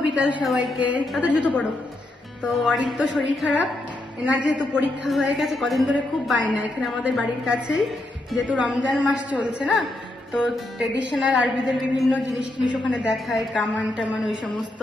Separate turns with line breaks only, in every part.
বিকাল সবাইকে। তাদের জুতো পড়ো। তো অরিক তো শরীর খারাপ। এনার যেহেতু পরীক্ষা হয়ে গেছে, কদিন ধরে খুব বায়না। এখানে আমাদের বাড়ির কাছেই যেহেতু রমজান মাস চলছে না, তো ট্রেডিশনাল আরবিদের বিভিন্ন জিনিস টিনিস ওখানে দেখায়, কামান টামান ওই সমস্ত।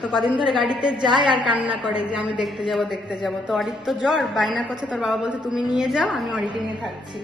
তো কদিন ধরে গাড়িতে যায় আর কান্না করে যে আমি দেখতে যাব দেখতে যাব। তো অরিক তো জ্বর, বায়না করছে, তোর বাবা বলছে, তুমি নিয়ে যাও, আমি অরিকে নিয়ে থাকছি।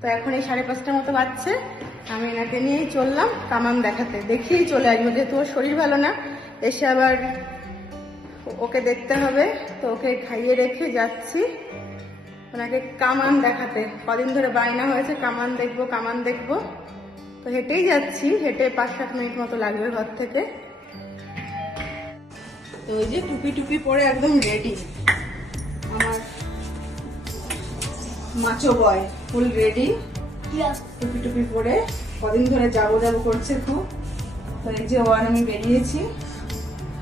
তো এখন এই সাড়ে পাঁচটার মতো বাজছে। আমি এনাকে নিয়েই চললাম কামান দেখাতে। দেখেই চলে আসব, যেহেতু ওর শরীর ভালো না এসে আবার ওকে দেখতে হবে। তো ওকে খাইয়ে রেখে যাচ্ছি। ওনাকে কামান দেখাতে। কদিন ধরে বায়না হয়েছে কামান দেখব কামান দেখব। তো হেঁটেই যাচ্ছি। হেঁটে পাঁচ সাত মিনিট মতো লাগবে ঘর থেকে। তো ওই যে টুপি টুপি পরে একদম রেডি আমার মাচো বয় ফুল রেডি টুপি টুপি পরে কদিন ধরে যাব যাব করছে খুব। তো এই যে ওয়ান আমি বেরিয়েছি।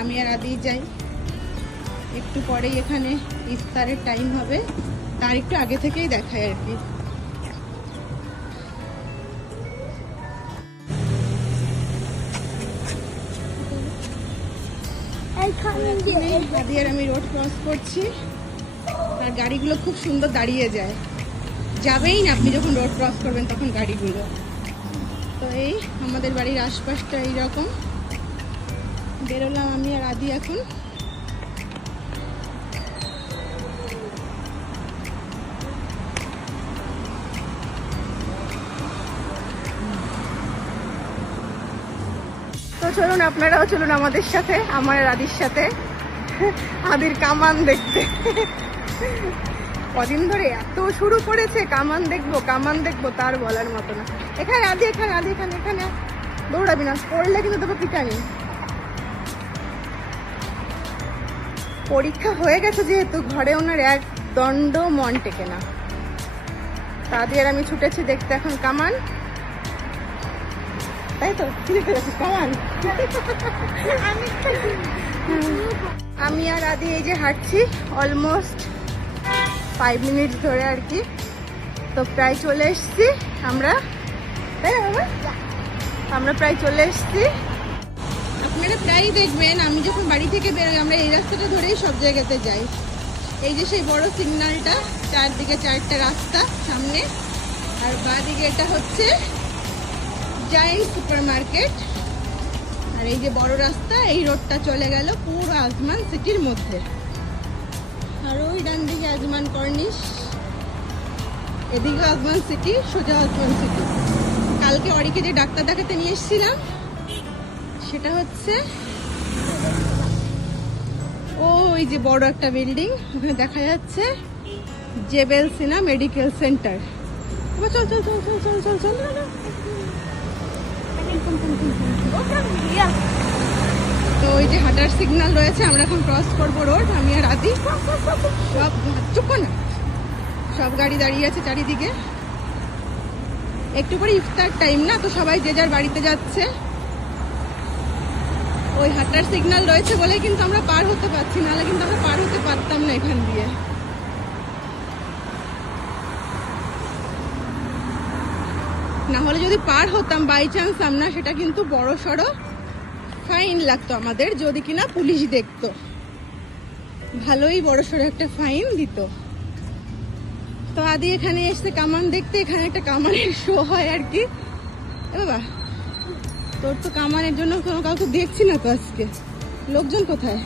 আমি
আর আদিই যাই। একটু পরেই এখানে ইফতারের টাইম হবে। তার একটু আগে থেকেই দেখায় আর কি। আদি আর আমি রোড ক্রস করছি। আর গাড়িগুলো খুব সুন্দর দাঁড়িয়ে যায়। যাবেই না আপনি যখন রোড ক্রস করবেন তখন গাড়িগুলো। তো এই আমাদের বাড়ির আশপাশটা এইরকম। বেরোলাম আমি আর আদি এখন। চলুন, আপনারাও চলুন আমাদের সাথে, আমার আর আদির সাথে। আদির কামান দেখতে। কদিন ধরে এত শুরু করেছে, কামান দেখব কামান দেখব, তার বলার মতো না। এখানে আদি এখানে আদি, এখানে এখানে। দৌড়াবি না, পড়লে কিন্তু তোকে পিটানি। পরীক্ষা হয়ে গেছে যেহেতু ঘরে ওনার এক দণ্ড মন টেকে না। তাদের আর আমি ছুটেছি দেখতে এখন কামান। তাই তো? কি দেখতে পাচ্ছিস কামান?
আমি
আর আদি এই যে হাঁটছি অলমোস্ট ফাইভ মিনিটস ধরে আর কি। তো প্রায় চলে এসেছি আমরা। তাই আমরা প্রায় চলে এসেছি। আপনারা প্রায়ই দেখবেন, আমি যখন বাড়ি থেকে বেরোই, আমরা এই রাস্তাটা ধরেই সব জায়গাতে যাই। এই যে সেই বড় সিগন্যালটা, চারদিকে চারটা রাস্তা সামনে, আর বাঁদিকে এটা হচ্ছে জায়েন্ট সুপার মার্কেট আর এই যে বড় রাস্তা, এই রোডটা চলে গেল পুরো আজমান সিটির মধ্যে। আর ওই ডান দিকে আজমান কর্নিশ এদিকে আজমান সিটি, সোজা আজমান সিটি। কালকে অরিকে যে ডাক্তার দেখাতে নিয়ে এসেছিলাম সেটা হচ্ছে ও ওই যে বড় একটা বিল্ডিং। ওখানে দেখা যাচ্ছে জেবেল সিনা মেডিকেল সেন্টার। চল চল চল চল চল চল চল তো ওই যে হাঁটার সিগনাল রয়েছে, আমরা এখন ক্রস করব রোড আমি আর আদি। সব চুপ না। সব গাড়ি দাঁড়িয়ে আছে চারিদিকে। একটু করে ইফতার টাইম না, তো সবাই যে যার বাড়িতে যাচ্ছে। ওই হাঁটার সিগন্যাল রয়েছে বলেই কিন্তু আমরা পার হতে পারছি, নাহলে কিন্তু আমরা পার হতে পারতাম না এখান দিয়ে। না হলে যদি পার হতাম বাই চান্স আমরা, সেটা কিন্তু বড় সড়ো ফাইন লাগতো আমাদের, যদি কিনা পুলিশ দেখতো। ভালোই বড় সড়ো একটা ফাইন দিত। তো আদি এখানে এসে কামান দেখতে, এখানে একটা কামানের শো হয় আর কি। বাবা। তোর তো কামানের জন্য কোনো কাউকে দেখছি না তো আজকে। লোকজন কোথায়?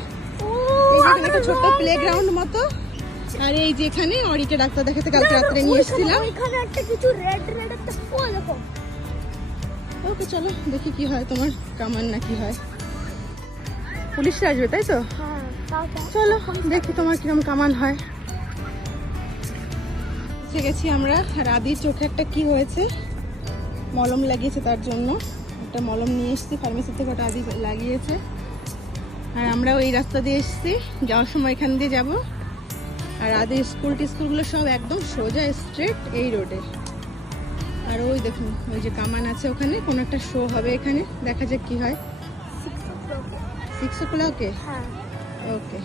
একটা ছোট্ট প্লে গ্রাউন্ড মতো। আর এই যে এখানে অরিকে ডাক্তার দেখাতে কালকে রাত্রে নিয়ে এসেছিলাম।
ওইখানে একটা কিছু রেড রেড একটা ও দেখো।
ওকে চলো দেখি কি হয় তোমার কামান না কি হয়। পুলিশরা আসবে তাই তো?
হ্যাঁ তাও
চলো দেখি তোমার কিরম কামান হয়। গেছি আমরা আর আদির চোখে একটা কি হয়েছে? মলম লাগিয়েছে তার জন্য। একটা মলম নিয়ে এসেছি ফার্মেসি থেকে ওটা আদি লাগিয়েছে। আর আমরাও এই রাস্তা দিয়ে এসেছি যাওয়ার সময় এখান দিয়ে যাব। আর আদি স্কুল টিস্কুলগুলো সব একদম সোজা স্ট্রেট এই রোডে আর ওই দেখুন ওই যে কামান আছে ওখানে কোনো একটা শো হবে এখানে দেখা যাক কি হয়। সিক্স ও ক্লকে ওকে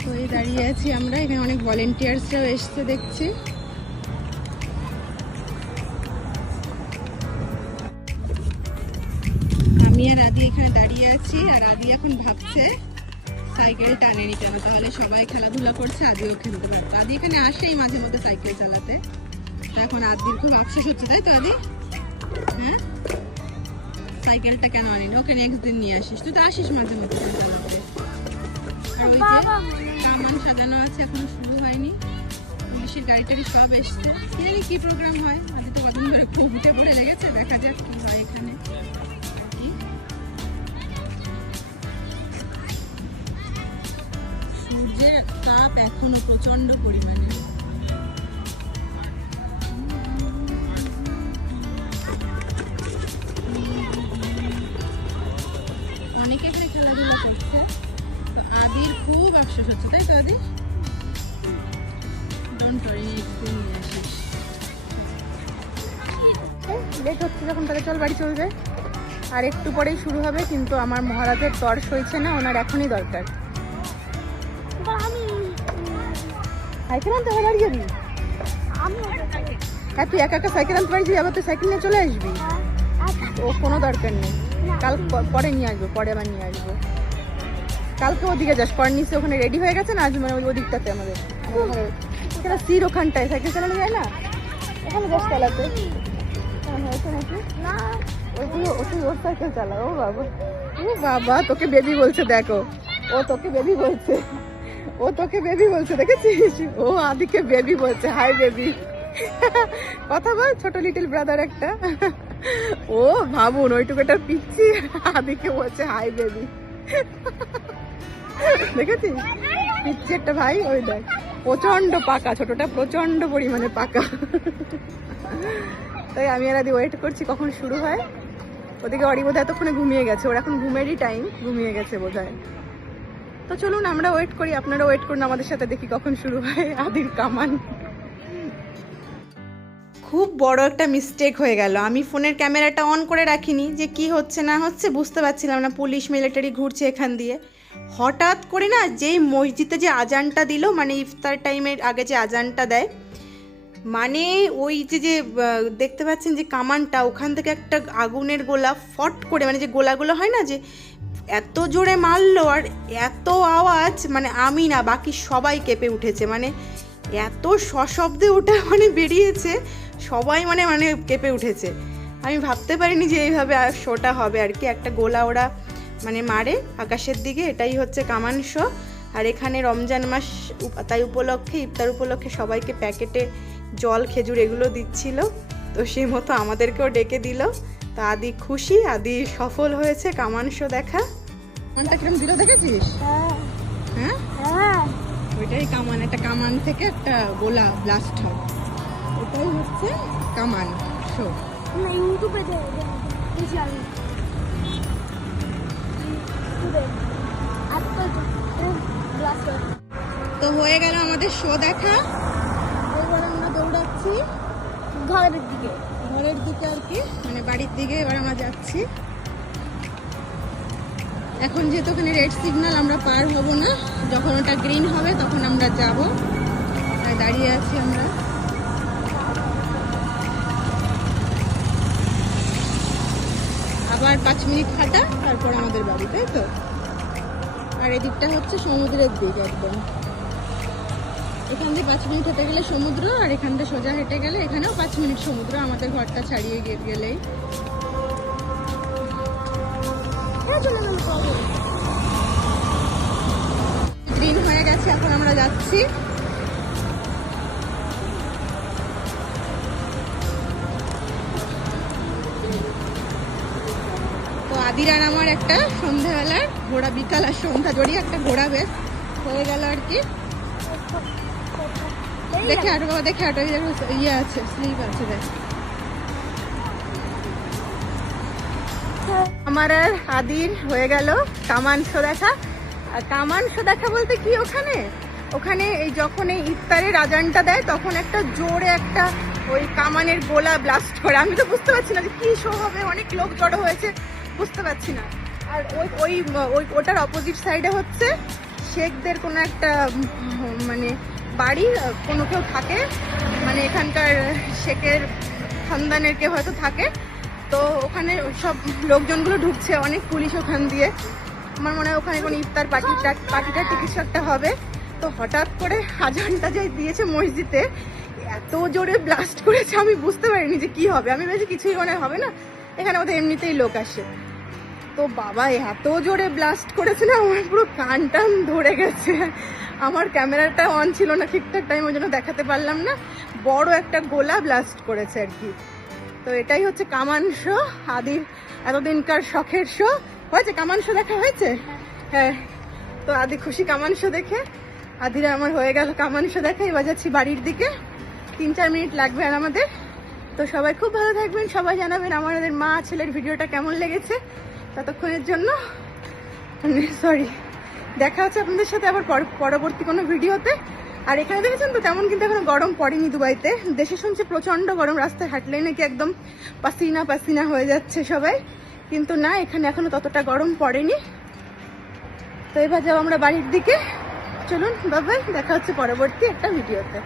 তো এই দাঁড়িয়ে আছি আমরা এখানে অনেক ভলেন্টিয়ার্সরাও এসছে দেখছি। আর আদি এখানে দাঁড়িয়ে আছি আর আদি এখন ভাবছে সাইকেল টানেনি কেন তাহলে সবাই খেলাধুলা করছে আদিও খেলতে পারতো আদি এখানে আসেই মাঝে মধ্যে সাইকেল চালাতে। এখন আদির খুব আফসোস হচ্ছে তাই তো আদি? হ্যাঁ? সাইকেলটা কেন আনিনি? ওকে নেক্সট দিন নিয়ে আসিস তুই তো আসিস মাঝে মধ্যে চালাতে। আর ওই যে সামান সাজানো আছে এখনও শুরু হয়নি। পুলিশের গাড়ি টাড়ি সব এসছে। কি প্রোগ্রাম হয় আজ তো কদিন ধরে খুব উঠে পড়ে লেগেছে দেখা যাক কি হয়। সূর্যের তাপ এখনও প্রচণ্ড পরিমাণে। অনেকে এখানে খেলাধুলা করছে। আদির খুব আফসোস হচ্ছে, তাই তো আদি? ডোন্ট ওয়ারি একটু নিয়ে হচ্ছে যখন, তাহলে চল বাড়ি চলবে আর একটু পরেই শুরু হবে, কিন্তু আমার মহারাজের তর সইছে না, ওনার এখনই দরকার। সাইকেল আনতে হবে বাড়ি যাবি? হ্যাঁ তুই একা একা সাইকেল আনতে বাড়ি আবার তুই সাইকেল নিয়ে চলে আসবি। ও কোনো দরকার নেই। কাল পরে নিয়ে আসব পরে আবার নিয়ে আসব। কালকে ওদিকে যাস কর্নিসে ওখানে রেডি হয়ে গেছে না? আজ মানে ওই ওদিকটাতে আমাদের ওখানে এখানে সির ওখানটায় সাইকেল চালানো যায় না? এখানে যাস চালাতে। ও বাবা। তোকে বেবি বলছে দেখো। ও তোকে বেবি বলছে। ও তোকে বেবি বলছে, দেখেছিস? ও আদিকে বেবি বলছে হাই বেবি কথা বল, ছোট লিটল ব্রাদার একটা। ও ভাবুন ওইটুকুটার পিচ্ছি, আদিকে বলছে হাই বেবি দেখেছিস? পিচ্ছি একটা ভাই, ওই দেখ প্রচণ্ড পাকা, ছোটটা প্রচণ্ড পরিমাণে পাকা। তাই আমি আর আদি ওয়েট করছি, কখন শুরু হয়। ওদিকে অরি বোধহয় এতক্ষণে ঘুমিয়ে গেছে, ওর এখন ঘুমেরই টাইম ঘুমিয়ে গেছে বোধহয়। তো চলুন, আমরা ওয়েট করি আপনারা ওয়েট করুন, আমাদের সাথে দেখি কখন শুরু হয় আদির কামান। খুব বড় একটা মিস্টেক হয়ে গেল। আমি ফোনের ক্যামেরাটা অন করে রাখিনি যে কি হচ্ছে, না হচ্ছে, বুঝতে পারছিলাম না। পুলিশ মিলিটারি ঘুরছে এখান দিয়ে। হঠাৎ করে না, যেই মসজিদে যে আজানটা দিল মানে ইফতার টাইমের আগে যে আজানটা দেয় মানে ওই যে যে দেখতে পাচ্ছেন যে কামানটা, ওখান থেকে একটা আগুনের গোলা ফট করে মানে যে গোলাগুলো হয় না যে এত জোরে মারলো আর এত আওয়াজ মানে আমি না, বাকি সবাই কেঁপে উঠেছে। মানে এত সশব্দে ওটা মানে বেরিয়েছে, সবাই মানে মানে কেঁপে উঠেছে। আমি ভাবতে পারিনি যে এইভাবে আর শোটা হবে আর কি। একটা গোলা ওরা মানে মারে আকাশের দিকে, এটাই হচ্ছে কামান শো। আর এখানে রমজান মাস তাই উপলক্ষে, ইফতার উপলক্ষে সবাইকে প্যাকেটে জল, খেজুর এগুলো দিচ্ছিল। তো সেই মতো আমাদেরকেও ডেকে দিল। তো আদি খুশি, আদি সফল হয়েছে কামান শো দেখা। গানটা কিরম দিল দেখেছিস?
হ্যাঁ?
ওইটাই কামান একটা কামান থেকে একটা গোলা ব্লাস্ট হয়। ওটাই হচ্ছে কামান শো।
ইউটিউবে
তো হয়ে গেল আমাদের শো দেখা। এবার আমরা দৌড়াচ্ছি।
ঘরের দিকে।
ঘরের দিকে আর কি মানে বাড়ির দিকে এবার আমরা যাচ্ছি। এখন যেহেতু ওখানে রেড সিগন্যাল আমরা পার হব না। যখন ওটা গ্রিন হবে, তখন আমরা যাব। তাই দাঁড়িয়ে আছি আমরা। আবার পাঁচ মিনিট হাঁটা, তারপর আমাদের বাড়ি, তাই তো? আর এদিকটা হচ্ছে সমুদ্রের দিক একদম। এখান থেকে পাঁচ মিনিট হেঁটে গেলে সমুদ্র, আর এখান থেকে সোজা হেঁটে গেলে এখানেও পাঁচ মিনিট সমুদ্র। আমাদের ঘরটা ছাড়িয়ে গেলেই।
চলে
গ্রিন হয়ে গেছে, এখন আমরা যাচ্ছি। তো আদির আমার একটা সন্ধ্যাবেলার ঘোড়া, বিকাল আর সন্ধ্যা জড়িয়ে একটা ঘোড়া বেশ। হয়ে গেল আর কি। দেখে আটো বাবা, দেখে আটো ইয়ে আছে স্লিপ আছে দেখ আমার আর আদির হয়ে গেল কামান শো দেখা। আর কামান শো দেখা বলতে কি ওখানে? ওখানে এই যখন এই ইফতারের আজানটা দেয়, তখন একটা জোরে একটা ওই কামানের গোলা ব্লাস্ট করে। আমি তো বুঝতে পারছি না যে কি শো হবে, অনেক লোক জড়ো হয়েছে, বুঝতে পারছি না। আর ওই ওই ওই, ওটার অপোজিট সাইডে হচ্ছে শেখদের কোনো একটা মানে বাড়ি, কোনো কেউ থাকে মানে এখানকার শেখের খানদানের কেউ হয়তো থাকে। তো ওখানে সব লোকজনগুলো ঢুকছে, অনেক পুলিশ ওখান দিয়ে। আমার মনে হয় ওখানে কোনো ইফতার পার্টি টার্টি কিছু একটা হবে। তো হঠাৎ করে আজানটা যে দিয়েছে মসজিদে, এত জোরে ব্লাস্ট করেছে, আমি বুঝতে পারিনি যে কি হবে। আমি ভেবেছি কিছুই মনে হবে না। এখানে ওদের এমনিতেই লোক আসে। তো বাবা, এত জোরে ব্লাস্ট করেছে না, আমার পুরো কান টান ধরে গেছে। আমার ক্যামেরাটা অন ছিল না ঠিকঠাক টাইম ওই জন্য দেখাতে পারলাম না। বড় একটা গোলা ব্লাস্ট করেছে আর কি। তো এটাই হচ্ছে কামান শো, আদির এতদিনকার শখের শো। হয়েছে কামান শো দেখা হয়েছে? হ্যাঁ। তো আদি খুশি কামান শো দেখে। আদিরা আমার হয়ে গেল কামান শো দেখে, এবার যাচ্ছি বাড়ির দিকে। তিন চার মিনিট লাগবে আর আমাদের। তো সবাই খুব ভালো থাকবেন, সবাই জানাবেন আমাদের মা ছেলের ভিডিওটা কেমন লেগেছে ততক্ষণের জন্য। সরি দেখা হচ্ছে আপনাদের সাথে আবার পর- পরবর্তী কোনো ভিডিওতে। আর এখানে দেখেছেন তো তেমন কিন্তু এখনও গরম পড়েনি দুবাইতে। দেশে শুনছি প্রচণ্ড গরম, রাস্তায় হাঁটলে নাকি একদম পাসিনা পাসিনা হয়ে যাচ্ছে সবাই। কিন্তু না, এখানে এখনও ততটা গরম পড়েনি। তো এবার যাব আমরা বাড়ির দিকে। চলুন, বাবাই, দেখা হচ্ছে পরবর্তী একটা ভিডিওতে।